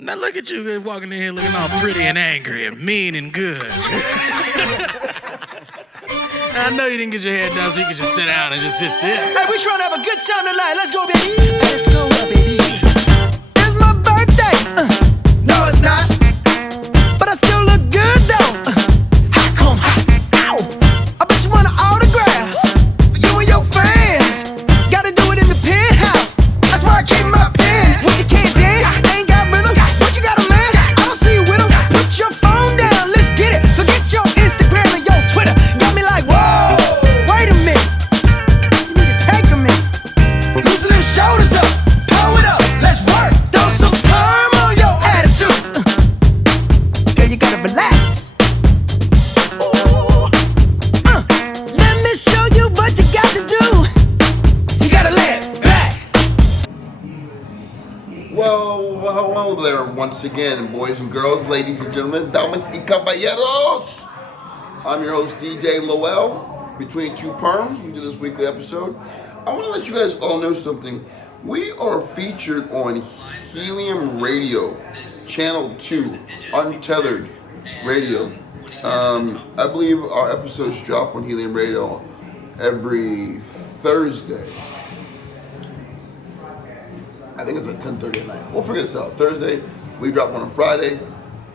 Now look at you walking in here looking all pretty and angry and mean and good. I know you didn't get your hair done so you could just sit down and just sit still. Hey, we trying to have a good time tonight. Let's go, baby. Let's go, baby. It's my birthday. No, it's not. But I still look good, though. How come? Ow. I bet you want an autograph. For you and your fans. Gotta do it in the penthouse. That's why I keep my pen. What you can't dance, ain't got rhythm. What you got a man? I don't see you with him. Put your phone down, let's get it. Forget your Instagram and your Twitter. Got me like, whoa, wait a minute. You need to take a minute. Loosen them shoulders up, pull it up, let's work. Throw some perm on your attitude. Girl, you gotta relax. Ooh. Let me show you what you got to do. You gotta lay it back. Well, hello there once again, boys and girls, ladies and gentlemen, damas y caballeros. I'm your host, DJ Lowell, Between Two Perms. We do this weekly episode. I want to let you guys all know something. We are featured on Helium Radio, Channel 2, Untethered Radio. I believe our episodes drop on Helium Radio every Thursday. I think it's at 10:30 at night. We'll figure this out. Thursday, we drop one on Friday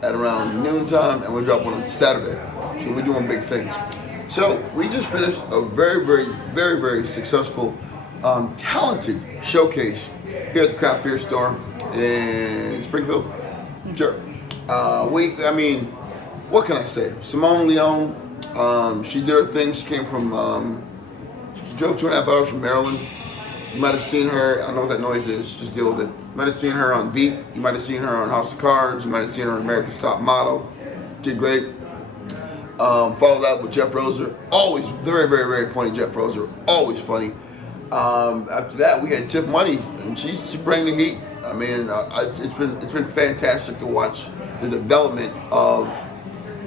at around noontime, and we drop one on Saturday. So we're doing big things. So we just finished a very successful, talented showcase here at the Craft Beer Store in Springfield. Sure. What can I say? Simone Leon, she did her thing. She came from, she drove 2.5 hours from Maryland. You might have seen her, I don't know what that noise is, just deal with it. You might have seen her on Veep, you might have seen her on House of Cards, you might have seen her on America's Top Model. Did great. Followed that with Jeff Roser, always very funny. Jeff Roser, always funny. After that, we had Tiff Money, and she bring the heat. I mean, it's been fantastic to watch the development of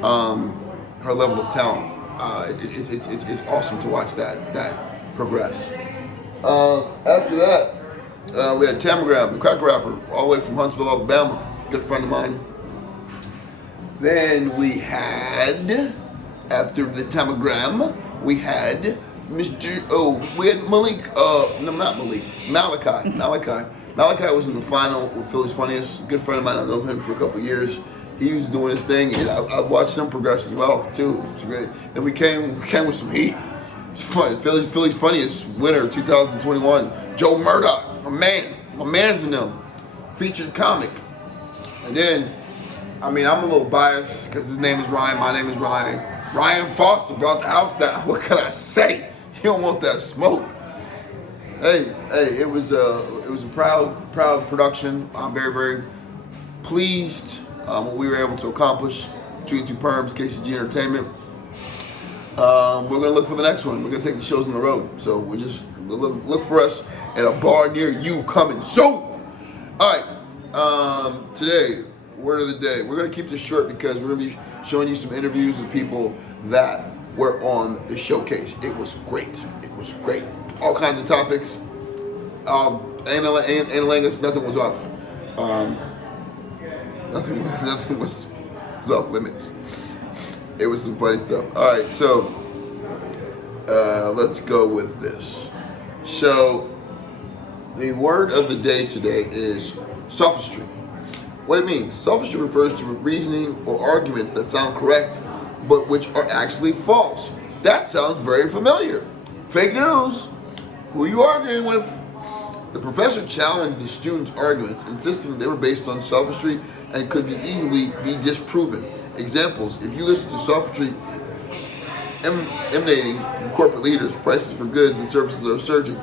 her level of talent. It's awesome to watch that progress. After that, we had Tamagram, the cracker rapper, all the way from Huntsville, Alabama, good friend of mine. Then we had, after the Tamagram, we had Malik, Malachi. Malachi was in the final with Philly's Funniest, good friend of mine. I've known him for a couple of years. He was doing his thing, and I've watched him progress as well, too. It's great. Then we came with some heat. It's funny. Philly's Funniest winner 2021, Joe Murdoch, my man's in them, featured comic. And then, I'm a little biased because his name is Ryan, my name is Ryan. Ryan Foster brought the house down. What can I say? You don't want that smoke. Hey, it was a proud production. I'm very pleased what we were able to accomplish. Between Two Perms, KCG Entertainment. We're gonna look for the next one. We're gonna take the shows on the road. So we just look for us at a bar near you coming soon. All right. Today, word of the day. We're gonna keep this short because we're gonna be showing you some interviews with people that were on the showcase. It was great. All kinds of topics. Analingus, nothing was off. Nothing was off limits. It was some funny stuff. All right, so let's go with this. So the word of the day today is sophistry. What it means? Sophistry refers to reasoning or arguments that sound correct, but which are actually false. That sounds very familiar. Fake news. Who are you arguing with? The professor challenged the students' arguments, insisting they were based on sophistry and could easily be disproven. Examples: if you listen to sophistry emanating from corporate leaders, prices for goods and services are surging,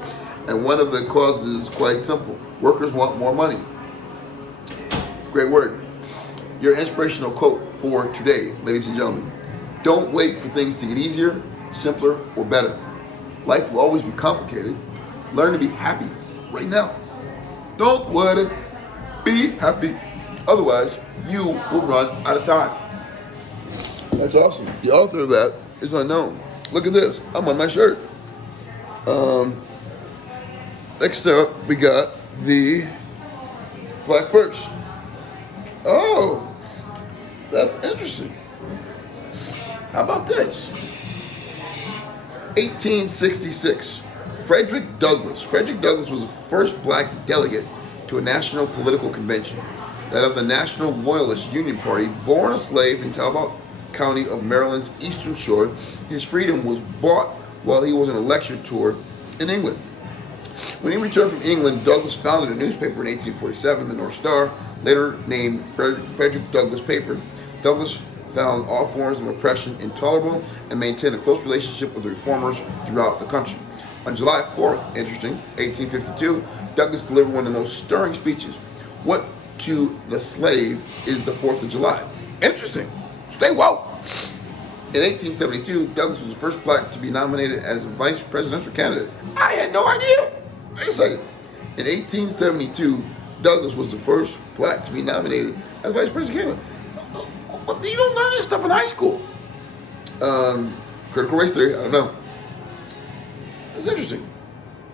and one of the causes is quite simple: workers want more money. Great word. Your inspirational quote for today, ladies and gentlemen: don't wait for things to get easier, simpler, or better. Life will always be complicated. Learn to be happy right now. Don't worry, be happy. Otherwise, you will run out of time. That's awesome. The author of that is unknown. Look at this. I'm on my shirt. Next up, we got the Black First. this. 1866. Frederick Douglass. Frederick Douglass was the first black delegate to a national political convention, that of the National Loyalist Union Party. Born a slave in Talbot County of Maryland's Eastern Shore, his freedom was bought while he was on a lecture tour in England. When he returned from England, Douglass founded a newspaper in 1847, the North Star, later named Frederick Douglass Paper. Douglass found all forms of oppression intolerable and maintained a close relationship with the reformers throughout the country. On July 4th, 1852, Douglass delivered one of the most stirring speeches. What to the slave is the 4th of July? Interesting. Stay woke. In 1872, Douglass was the first black to be nominated as a vice presidential candidate. I had no idea. Wait a second. In 1872, Douglass was the first black to be nominated as vice president candidate. You don't learn this stuff in high school. Critical race theory, I don't know. It's interesting.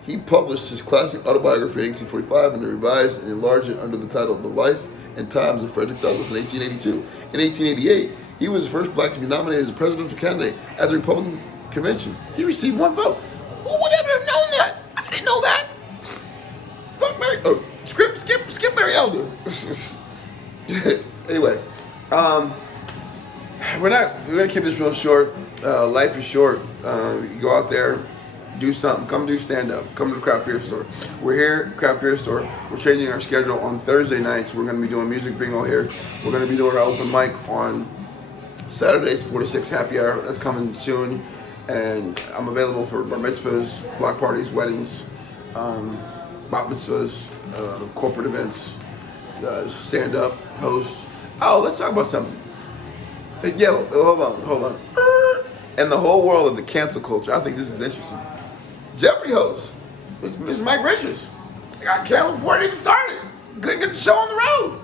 He published his classic autobiography in 1845 and then revised and enlarged it under the title The Life and Times of Frederick Douglass in 1882. In 1888, he was the first black to be nominated as a presidential candidate at the Republican convention. He received 1 vote. Who would ever have known that? I didn't know that. Fuck Mary. Oh, skip Mary Elder. Anyway, we're gonna keep this real short. Life is short. You go out there, do something. Come do stand up. Come to the craft beer store. We're here, craft beer store. We're changing our schedule on Thursday nights. We're gonna be doing music bingo here. We're gonna be doing our open mic on Saturdays, 4 to 6 happy hour. That's coming soon. And I'm available for bar mitzvahs, block parties, weddings, bat mitzvahs, corporate events, stand up, host. Oh, let's talk about something. Yeah, hold on. And the whole world of the cancel culture. I think this is interesting. Jeopardy host, Mr. Mike Richards. I got canceled before it even started. Couldn't get the show on the road.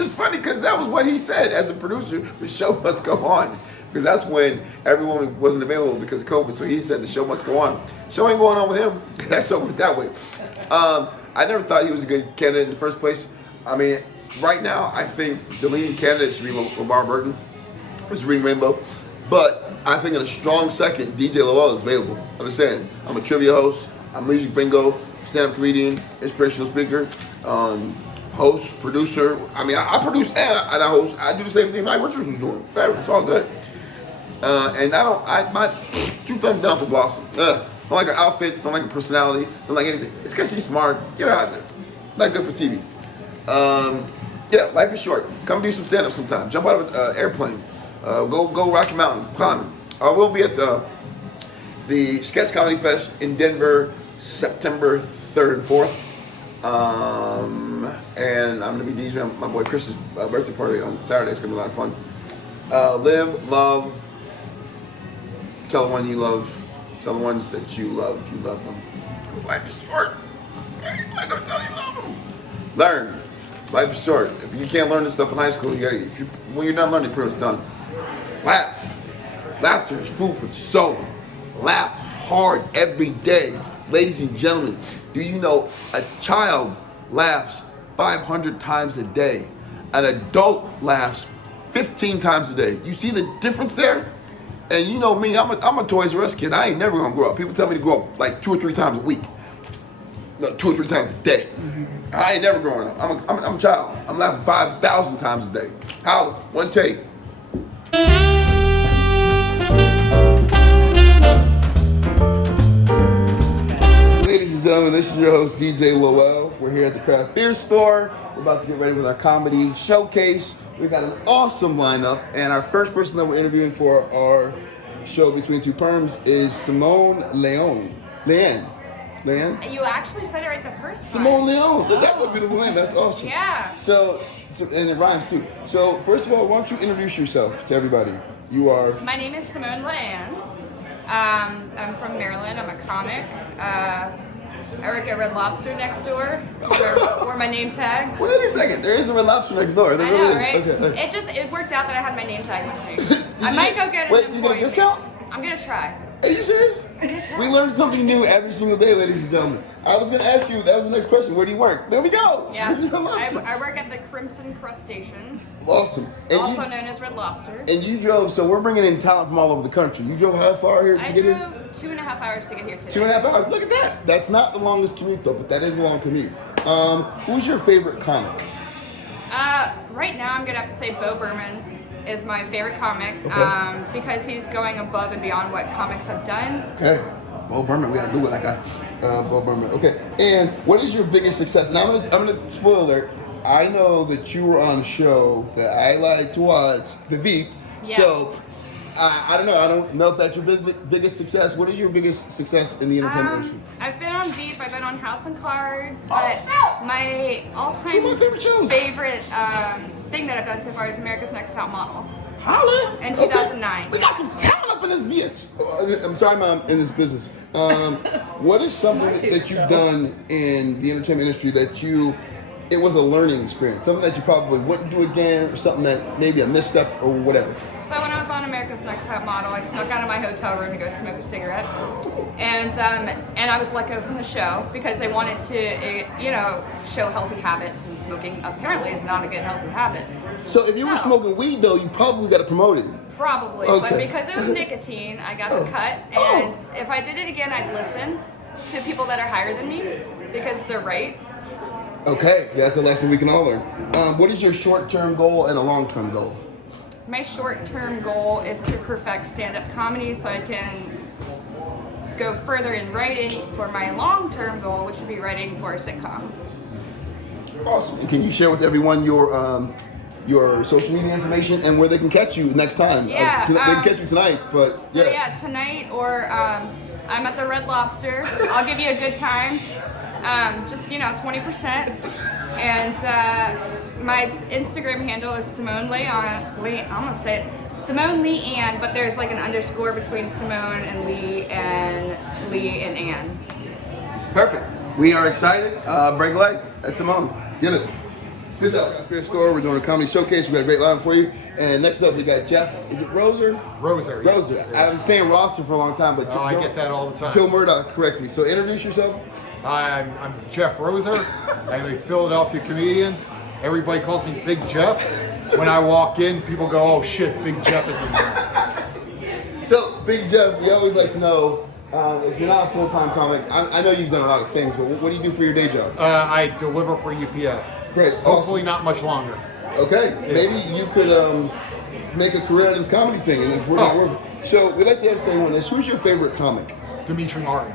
It's funny because that was what he said as a producer. The show must go on. Because that's when everyone wasn't available because of COVID. So he said the show must go on. Show ain't going on with him. That's over that way. I never thought he was a good candidate in the first place. I mean, right now, I think the leading candidate should be Lamar Burton. Mr. Reading Rainbow. But I think in a strong second, DJ Lowell is available. I'm just saying, I'm a trivia host, I'm a music bingo, stand-up comedian, inspirational speaker, host, producer. I mean, I produce and I host. I do the same thing Mike Richards was doing. Whatever, it's all good. And my 2 thumbs down for Blossom. Don't like her outfits, don't like her personality, don't like anything. It's because she's smart. Get her out there. Not good for TV. Yeah, life is short. Come do some stand-up sometime. Jump out of an airplane. Go Rocky Mountain climbing. I will be at the Sketch Comedy Fest in Denver, September 3rd and 4th. And I'm going to be DJing my boy Chris's birthday party on Saturday. It's going to be a lot of fun. Live, love, tell the one you love, tell the ones that you love them. Because life is short. I'm going to tell you love them. Learn. Life is short. If you can't learn this stuff in high school, when you're done learning, pretty much done. Laugh. Laughter is food for the soul. Laugh hard every day. Ladies and gentlemen, do you know a child laughs 500 times a day? An adult laughs 15 times a day. You see the difference there? And you know me, I'm a Toys R Us kid. I ain't never gonna grow up. People tell me to grow up like 2 or 3 times a week. No, 2 or 3 times a day. I ain't never growing up. I'm a child. I'm laughing 5,000 times a day. Holla, one take. Ladies and gentlemen, this is your host, DJ Lowell. We're here at the Craft Beer Store. We're about to get ready with our comedy showcase. We've got an awesome lineup, and our first person that we're interviewing for our show Between Two Perms is Simone Leon. Leanne? You actually said it right the first time. Simone Leon. That's a beautiful name. That's awesome. Yeah. So, and it rhymes too. So, first of all, why don't you introduce yourself to everybody? You are? My name is Simone Leanne. I'm from Maryland. I'm a comic. I work at Red Lobster next door. Wore my name tag. Wait a second. There is a Red Lobster next door. I know, right? Okay. It worked out that I had my name tag with me. I might go get it. Wait, you get a discount? I'm gonna try. Are you serious? We learn something new every single day, ladies and gentlemen. I was going to ask you, that was the next question. Where do you work? There we go. Yeah, I work at the Crimson Crustacean, Awesome. And also known as Red Lobster. And you drove, so we're bringing in talent from all over the country. You drove how far here to get here? I drove 2.5 hours to get here today. 2.5 hours. Look at that. That's not the longest commute, though, but that is a long commute. Who's your favorite comic? Right now, I'm gonna have to say Bo Berman is my favorite comic, Okay. because he's going above and beyond what comics have done. Okay. Bo Berman. We got to Google that guy. Bo Berman. Okay. And what is your biggest success? Now, I'm gonna spoil alert. I know that you were on a show that I like to watch, The Veep. Yes. So, I don't know. I don't know if that's your biggest success. What is your biggest success in the entertainment industry? I've been on Veep, I've been on House and Cards, but my all-time Two of my favorite shows. favorite thing that I've done so far is America's Next Top Model. Holla! In 2009. We got some talent up in this bitch. I'm sorry, Mom, in this business. What is something that you've done in the entertainment industry that it was a learning experience? Something that you probably wouldn't do again, or something that maybe a misstep or whatever? So when I was on America's Next Top Model, I snuck out of my hotel room to go smoke a cigarette, and I was let go from the show because they wanted to, show healthy habits, and smoking apparently is not a good healthy habit. So if you were smoking weed, though, you probably got it promoted. Probably, Okay. but because it was nicotine, I got the cut, and if I did it again, I'd listen to people that are higher than me because they're right. Okay, that's a lesson we can all learn. What is your short-term goal and a long-term goal? My short-term goal is to perfect stand-up comedy so I can go further in writing for my long-term goal, which would be writing for a sitcom. Awesome. And can you share with everyone your social media information and where they can catch you next time? Yeah, They can catch you tonight, but So yeah, tonight or I'm at the Red Lobster. I'll give you a good time. Just 20%. And my Instagram handle is Simone Leon. I'm gonna say it, Simone Lee Ann, but there's like an underscore between Simone and Lee and Ann. Perfect. We are excited. Break a leg at Simone. Get it. Good job. Beer Store. We're doing a comedy showcase. We got a great line for you. And next up, we got Jeff. Is it Roser? Roser. Roser. Yes. I was saying roster for a long time, but I get that all the time. Joe Murdoch, correct me. So introduce yourself. I'm Jeff Roser. I'm a Philadelphia comedian. Everybody calls me Big Jeff. When I walk in, people go, "Oh shit, Big Jeff is in there." So, Big Jeff, we always like to know, if you're not a full-time comic, I know you've done a lot of things, but what do you do for your day job? I deliver for UPS. Great. Hopefully Awesome. not much longer. Okay, maybe you could make a career in this comedy thing, and if we're not working. So, we like to have the same one. Who's your favorite comic? Dimitri Martin.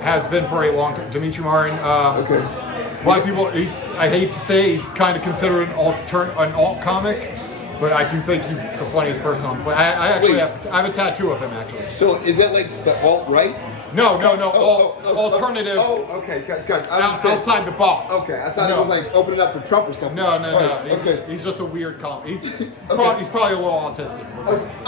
Has been for a long time. Dimitri Martin. Okay. A lot of people, I hate to say, he's kind of considered an alt comic, but I do think he's the funniest person on the planet. I actually have a tattoo of him actually. So, is that like the alt-right? No. Alternative. Okay, gotcha. Outside the box. Okay, I thought it was like opening up for Trump or something. No. Right, okay. He's just a weird comic. He's probably a little autistic.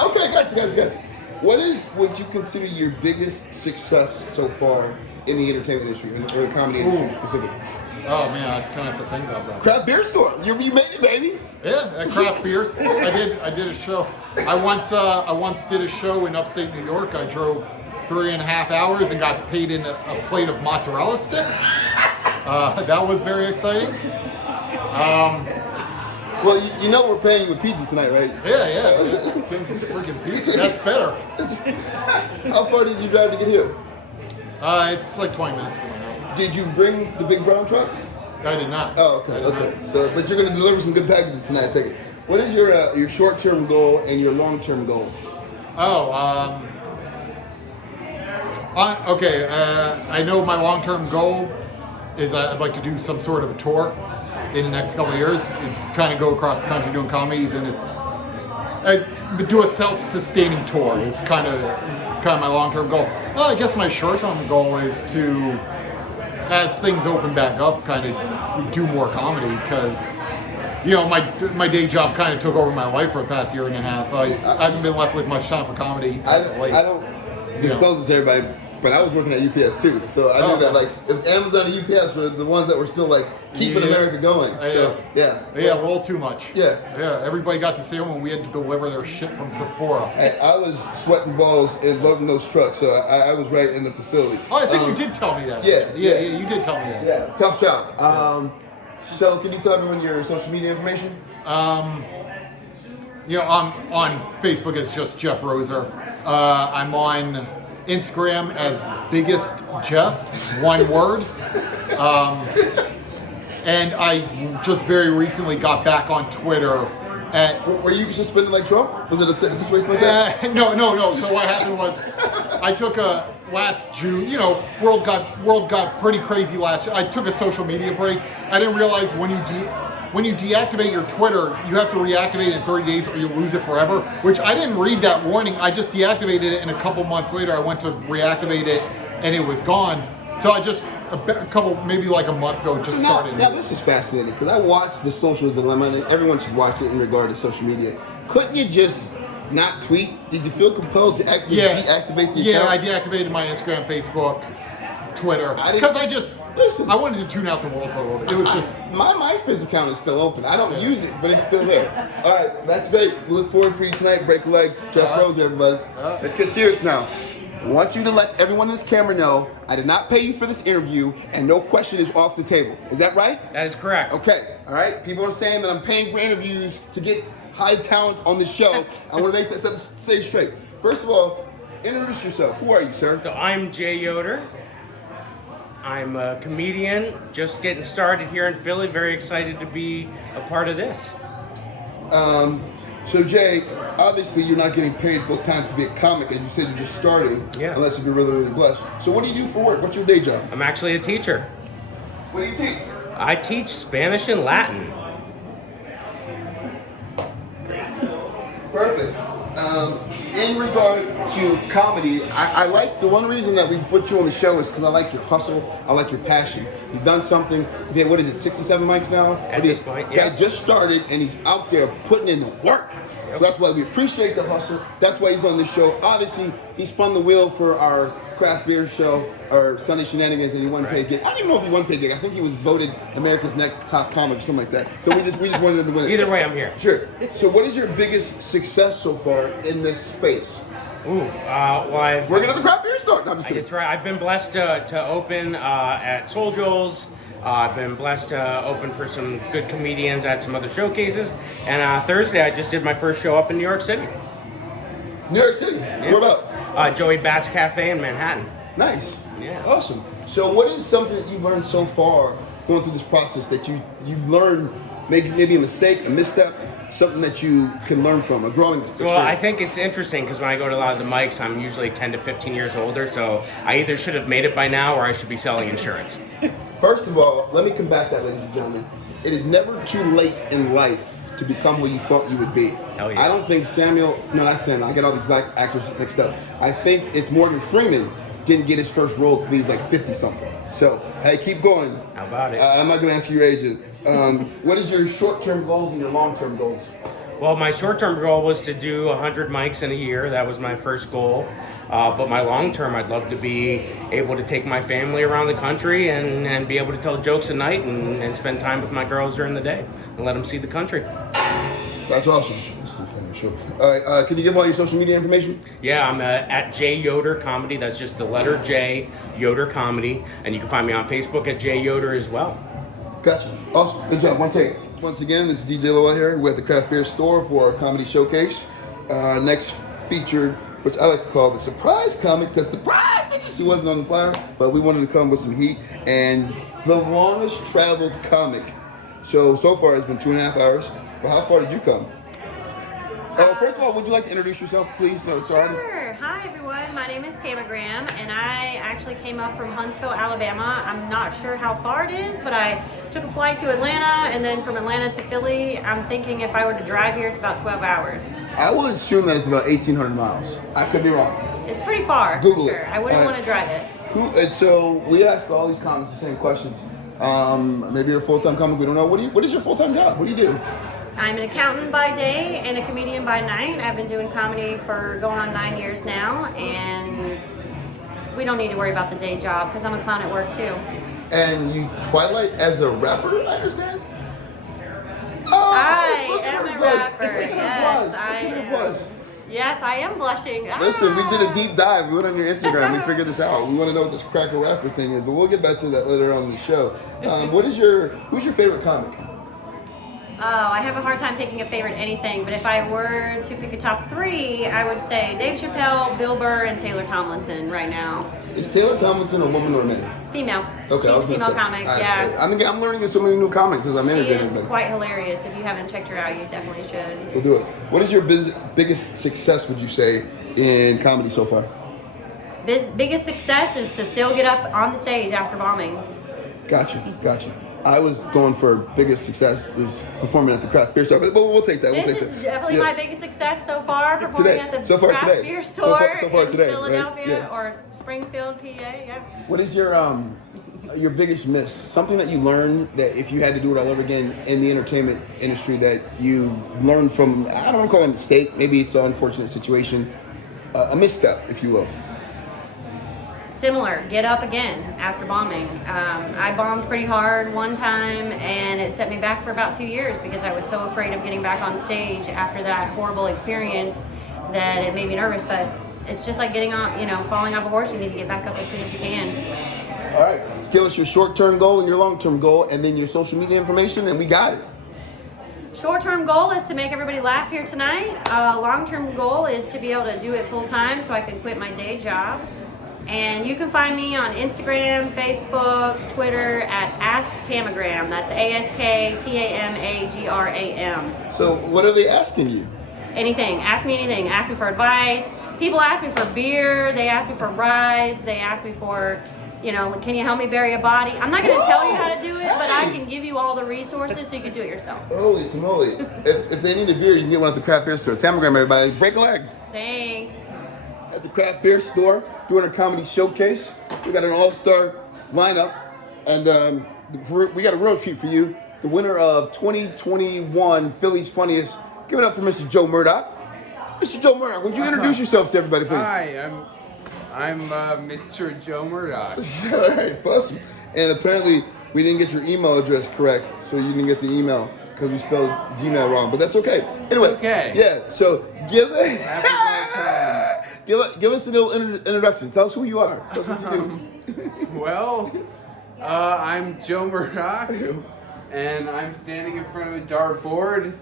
Okay, gotcha. What would you consider your biggest success so far in the entertainment industry, or the comedy industry specifically? Oh man, I kind of have to think about that. Craft beer store. You made it, baby. Yeah, at Craft Beers. I did a show. I once did a show in upstate New York. I drove 3.5 hours and got paid in a plate of mozzarella sticks. That was very exciting. Well, you know we're paying you with pizza tonight, right? Yeah. Getting some freaking pizza. That's better. How far did you drive to get here? It's like 20 minutes from my house. Did you bring the big brown truck? I did not. Oh, okay. So, but you're going to deliver some good packages tonight, I take it. What is your short-term goal and your long-term goal? Okay. I know my long-term goal is I'd like to do some sort of a tour in the next couple of years and kind of go across the country doing comedy. Do a self-sustaining tour. It's kind of my long-term goal. Well, I guess my short-term goal is to, as things open back up, kind of do more comedy because, my day job kind of took over my life for the past year and a half. I haven't been left with much time for comedy. I don't disclose this to everybody, but I was working at UPS too, so I knew that like it was Amazon and UPS were the ones that were still like keeping America going. So yeah, a little too much. Yeah. Everybody got to see them when we had to deliver their shit from Sephora. I was sweating balls and loading those trucks, so I was right in the facility. Oh, I think you did tell me that. Yeah, you did tell me that. Yeah, tough job. So can you tell everyone your social media information? I'm on Facebook as just Jeff Roser. I'm on Instagram as Biggest Jeff, one word. And I just very recently got back on Twitter. Were you suspended like Trump? Was it a situation like that? No. So what happened was, I took last June. World got pretty crazy last year. I took a social media break. I didn't realize when you deactivate your Twitter, you have to reactivate it in 30 days or you lose it forever. Which I didn't read that warning. I just deactivated it, and a couple months later, I went to reactivate it, and it was gone. So I just maybe like a month ago, just started. Now this is fascinating because I watched The Social Dilemma, and everyone should watch it in regard to social media. Couldn't you just not tweet? Did you feel compelled to actually deactivate the account? Yeah, I deactivated my Instagram, Facebook, Twitter, because I wanted to tune out the world for a little bit. It was just my MySpace account is still open. I don't use it, but it's still there. All right, that's great. We look forward for you tonight. Break a leg, Jeff Roser, everybody. Let's get serious now. I want you to let everyone in this camera know I did not pay you for this interview, and no question is off the table. Is that right? That is correct. Okay. All right. People are saying that I'm paying for interviews to get high talent on the show. I want to make that stay straight. First of all, introduce yourself. Who are you, sir? So I'm Jay Yoder. I'm a comedian, just getting started here in Philly. Very excited to be a part of this. So Jay, obviously you're not getting paid full time to be a comic, as you said you're just starting. Yeah. Unless you're really, really blessed. So what do you do for work? What's your day job? I'm actually a teacher. What do you teach? I teach Spanish and Latin. Perfect. In regard to comedy, I like the one reason that we put you on the show is because I like your hustle, I like your passion. You've done something. You had, what is it, 67 mics now? At this point, yeah. Guy just started and he's out there putting in the work. So that's why we appreciate the hustle. That's why he's on this show. Obviously, he spun the wheel for our craft beer show, or Sunday Shenanigans, and he won paid gig. I don't even know if he won paid gig. I think he was voted America's Next Top Comic or something like that. So we just wanted him to win it. Either way, I'm here. Sure. So what is your biggest success so far in this space? Well, Working at the craft beer store. No, I'm just kidding. That's right. I've been blessed to open at Soul Joel's. I've been blessed to open for some good comedians at some other showcases. And Thursday, I just did my first show up in New York City. New York City. Yeah. Where about? Joey Bat's Cafe in Manhattan. Nice. Yeah. Awesome. So what is something that you've learned so far going through this process that you've learned, maybe a mistake, a misstep, something that you can learn from, a growing experience? Well, I think it's interesting because when I go to a lot of the mics, I'm usually 10 to 15 years older, so I either should have made it by now or I should be selling insurance. First of all, let me combat that, ladies and gentlemen. It is never too late in life to become what you thought you would be. Hell yeah. I don't think not Samuel, I get all these black actors mixed up. I think it's Morgan Freeman didn't get his first role until he was like 50 something. So, hey, keep going. How about it? I'm not gonna ask you your age. What is your short-term goals and your long-term goals? Well, my short-term goal was to do 100 mics in a year. That was my first goal. But my long-term, I'd love to be able to take my family around the country and be able to tell jokes at night and spend time with my girls during the day and let them see the country. That's awesome. Sure. All right, can you give all your social media information? Yeah, I'm at J Yoder Comedy. That's just the letter J, Yoder Comedy. And you can find me on Facebook at J Yoder as well. Gotcha. Awesome. Good job. One take. Once again, this is DJ Lowell here. We're at the Craft Beer Store for our comedy showcase. Our next featured, which I like to call the surprise comic, because surprise, she wasn't on the flyer, but we wanted to come with some heat. And the longest traveled comic. So far it's been 2.5 hours. But how far did you come? First of all, would you like to introduce yourself, please? Sure. Hi, everyone. My name is Tamagram, and I actually came up from Huntsville, Alabama. I'm not sure how far it is, but I took a flight to Atlanta, and then from Atlanta to Philly. I'm thinking if I were to drive here, it's about 12 hours. I will assume that it's about 1,800 miles. I could be wrong. It's pretty far. Google sure. it. I wouldn't want to drive it. And so we ask all these comics the same questions. Maybe you're a full-time comic. We don't know. What is your full-time job? What do you do? I'm an accountant by day and a comedian by night. I've been doing comedy for going on 9 years now, and we don't need to worry about the day job because I'm a clown at work too. And you Twilight as a rapper, I understand? Oh, I look at am her a blush. rapper. Look at her Yes, blush. I Look at her am. blush. Yes, I am blushing. Listen, we did a Ah. deep dive. We went on your Instagram. We figured this out. We want to know what this cracker rapper thing is, but we'll get back to that later on in the show. Who's your favorite comic? Oh, I have a hard time picking a favorite anything, but if I were to pick a top 3, I would say Dave Chappelle, Bill Burr, and Taylor Tomlinson right now. Is Taylor Tomlinson a woman or a man? Female. Okay, I She's was a gonna female say. comic, yeah. I'm learning so many new comics as I'm She interviewing is them. quite hilarious. If you haven't checked her out, you definitely should. We'll do it. What is your biggest success, would you say, in comedy so far? Biggest success is to still get up on the stage after bombing. Gotcha. I was going for biggest success is performing at the craft beer store, but we'll take that. This is definitely my biggest success so far, performing at the craft beer store So far in today, Philadelphia right? Yeah. or Springfield, PA. Yeah. What is your biggest miss? Something that you learned that if you had to do it all over again in the entertainment industry that you learned from, I don't want to call it a mistake, maybe it's an unfortunate situation, a misstep, if you will. Similar, get up again after bombing. I bombed pretty hard one time and it set me back for about 2 years because I was so afraid of getting back on stage after that horrible experience that it made me nervous. But it's just like getting on, falling off a horse. You need to get back up as soon as you can. All right, give us your short-term goal and your long-term goal and then your social media information and we got it. Short-term goal is to make everybody laugh here tonight. Long-term goal is to be able to do it full-time so I can quit my day job. And you can find me on Instagram, Facebook, Twitter at AskTamagram. That's AskTamagram. So what are they asking you? Anything. Ask me anything. Ask me for advice. People ask me for beer. They ask me for rides. They ask me for, can you help me bury a body? I'm not going to tell you how to do it, but I can give you all the resources so you can do it yourself. Holy moly. if they need a beer, you can get one at the craft beer store. Tamagram, everybody. Break a leg. Thanks. At the craft beer store, doing a comedy showcase. We got an all-star lineup, and we got a real treat for you. The winner of 2021 Philly's Funniest. Give it up for Mr. Joe Murdoch. Mr. Joe Murdoch, would you introduce yourself to everybody, please? Hi, I'm Mr. Joe Murdoch. All right, awesome. And apparently, we didn't get your email address correct, so you didn't get the email because we spelled Gmail wrong. But that's okay. Anyway, It's okay. Yeah. So give it. Happy birthday. Give us a little introduction. Tell us who you are. Tell us what you do. Well, I'm Joe Murdoch, and I'm standing in front of a dartboard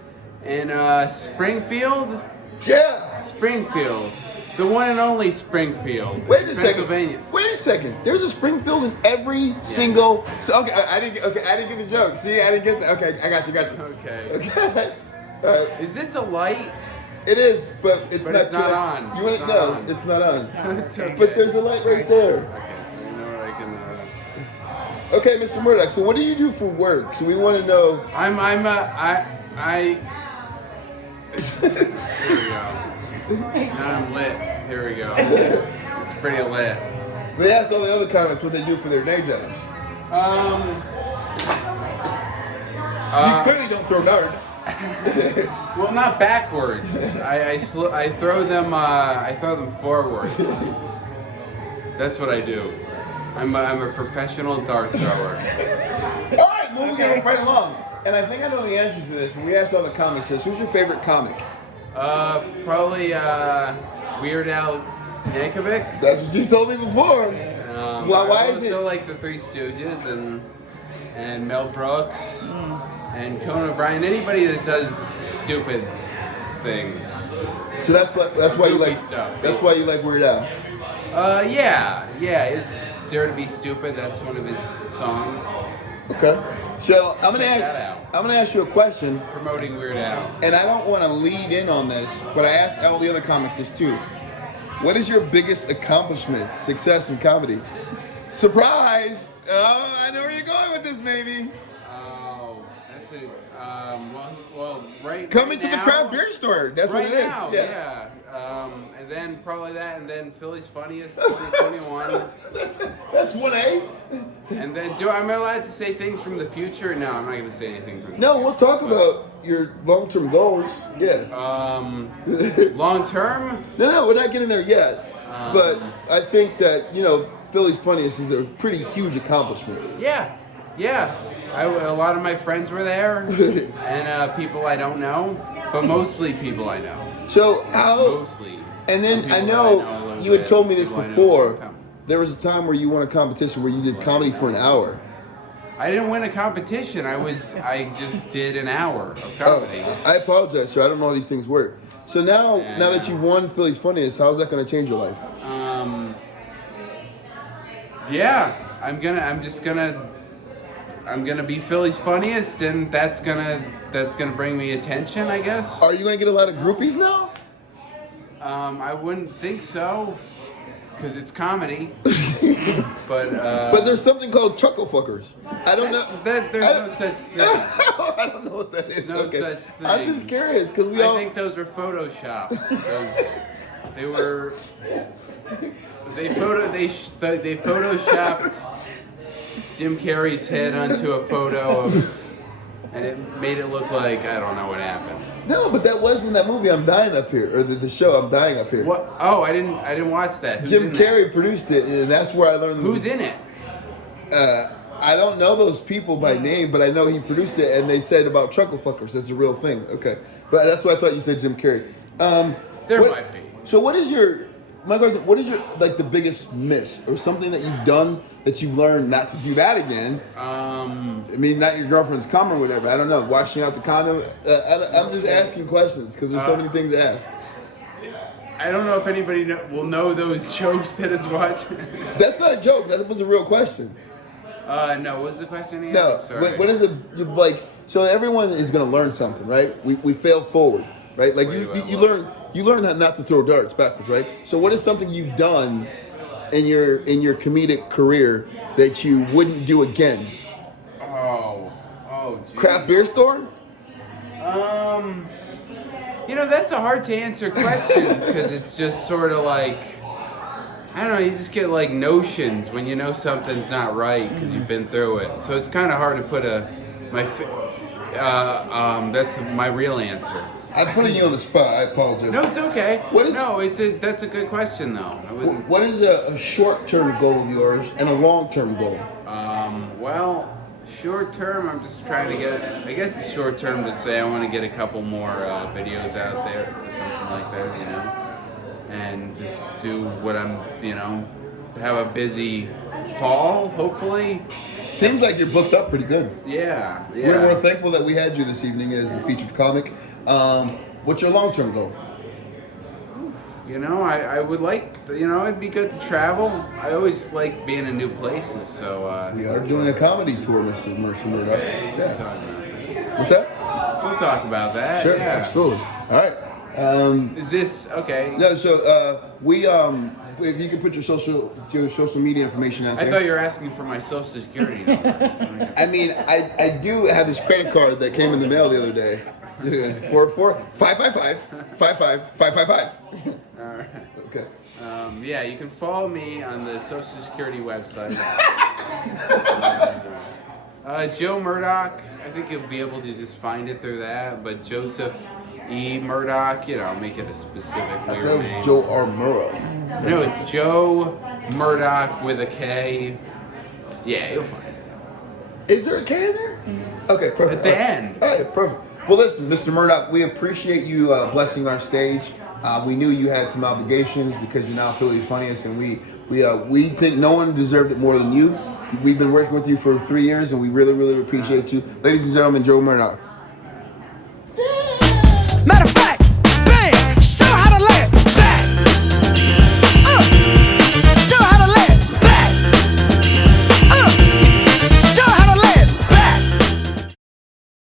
in Springfield. Yeah. Springfield, the one and only Springfield, Wait a second. Pennsylvania. Wait a second. There's a Springfield in every single. So, okay, I didn't get the joke. See, I didn't get that. Okay, I got you. Okay. Okay. All right. Is this a light? It is, but it's But not. it's not on. You want It's to not know? on. It's not on. It's okay. But there's a light right there. Okay, you know what I can. Okay, Mr. Murdoch. So, what do you do for work? So, we want to know. I. Here we go. Now I'm lit. Here we go. It's pretty lit. They ask all the other comics what they do for their day jobs. You clearly don't throw darts. Well, not backwards. I throw them. I throw them forwards. That's what I do. I'm a professional dart thrower. All right, moving right along. And I think I know the answers to this. When we asked all the comics, this, who's your favorite comic? Probably Weird Al Yankovic. That's what you told me before. Why is it? Also like the Three Stooges and Mel Brooks and Conan O'Brien. Anybody that does stupid things. So that's why you Goofy like stuff. That's why you like Weird Al. Yeah. Is Dare to Be Stupid? That's one of his songs. Okay. So I'm Check that out. gonna ask you a question, Promoting Weird Al. and I don't want to lead in on this, but I asked all the other comics this too. What is your biggest accomplishment, success in comedy? Surprise! Oh, I know where you're going with this, maybe. Oh, that's a well, right. Coming right to the now- craft beer store. That's right what it is. now, Yeah. and then probably that, and then Philly's Funniest 2021, That's 1A. and then am I allowed to say things from the future? No, I'm not going to say anything from. No, we'll talk about your long-term goals. Yeah. Long term. No, we're not getting there yet. But I think that, Philly's Funniest is a pretty huge accomplishment. Yeah. A lot of my friends were there, and people I don't know, but mostly people I know. So how? Mostly. And then People I that know a little you had bit, told me this people I know before. that come. There was a time where you won a competition where you did comedy for an hour. I didn't win a competition. I just did an hour of Oh, comedy. I apologize, sir. I don't know how these things work. So now that you've won Philly's Funniest, how's that going to change your life? Yeah, I'm gonna be Philly's Funniest, and that's gonna bring me attention, I guess. Are you going to get a lot of groupies now? I wouldn't think so, because it's comedy. But there's something called chuckle fuckers. I don't know. There's no such thing. I don't know what that is. No Okay. such thing. I'm just curious because I think those were photoshops. They were. They photoshopped Jim Carrey's head onto a photo of, and it made it look like I don't know what happened. No, but that wasn't that movie. I'm Dying Up Here, or the show I'm Dying Up Here. What? Oh, I didn't watch that. Who's Jim in Carrey produced it, and that's where I learned. Who's in it? I don't know those people by name, but I know he produced it, and they said about chuckle fuckers. That's a real thing. Okay, but that's why I thought you said Jim Carrey. There might be. So what is my question? What is your the biggest miss or something that you've done that you've learned not to do that again? I mean, not your girlfriend's cum or whatever. I don't know. Washing out the condom. I'm just asking questions because there's so many things to ask. I don't know if anybody will know those jokes that is watching. That's not a joke. That was a real question. No. What's the question again? No. Sorry. What is it like? So everyone is going to learn something, right? We fail forward, right? Like you learn how not to throw darts backwards, right? So what is something you've done in your comedic career that you wouldn't do again? Oh, geez. Craft beer store? That's a hard to answer question because it's just sort of like, I don't know, you just get like notions when you know something's not right because you've been through it. So it's kind of hard to put that's my real answer. I'm putting you on the spot. I apologize. No, it's okay. That's a good question though. What is a short-term goal of yours and a long-term goal? Well, short term, I'm just trying to get. I guess it's short term to say I want to get a couple more videos out there or something like that, and just do what I'm, have a busy fall, hopefully. Seems like you're booked up pretty good. Yeah. We're thankful that we had you this evening as the featured comic. What's your long-term goal? I would like, it'd be good to travel. I always like being in new places, so... We are doing a comedy tour, Mr. Murdoch. Yeah. What's that? We'll talk about that. Sure, yeah. absolutely. All right. Is this, okay. No, so if you can put your social media information out there. I thought you were asking for my social security number. I mean, I do have this credit card that came in the mail the other day. 555. All right. Okay. Yeah, you can follow me on the Social Security website. Joe Murdoch, I think you'll be able to just find it through that. But Joseph E. Murdoch, make it a specific I weird thought it name. was Joe R. Murrow. No, it's Joe Murdoch with a K. Yeah, you'll find it. Is there a K in there? Okay, perfect. At the end. All right, perfect. Well, listen, Mr. Murdoch, we appreciate you blessing our stage. We knew you had some obligations because you're now Philly's Funniest, and we think no one deserved it more than you. We've been working with you for 3 years, and we really, really appreciate you. Ladies and gentlemen, Joe Murdoch.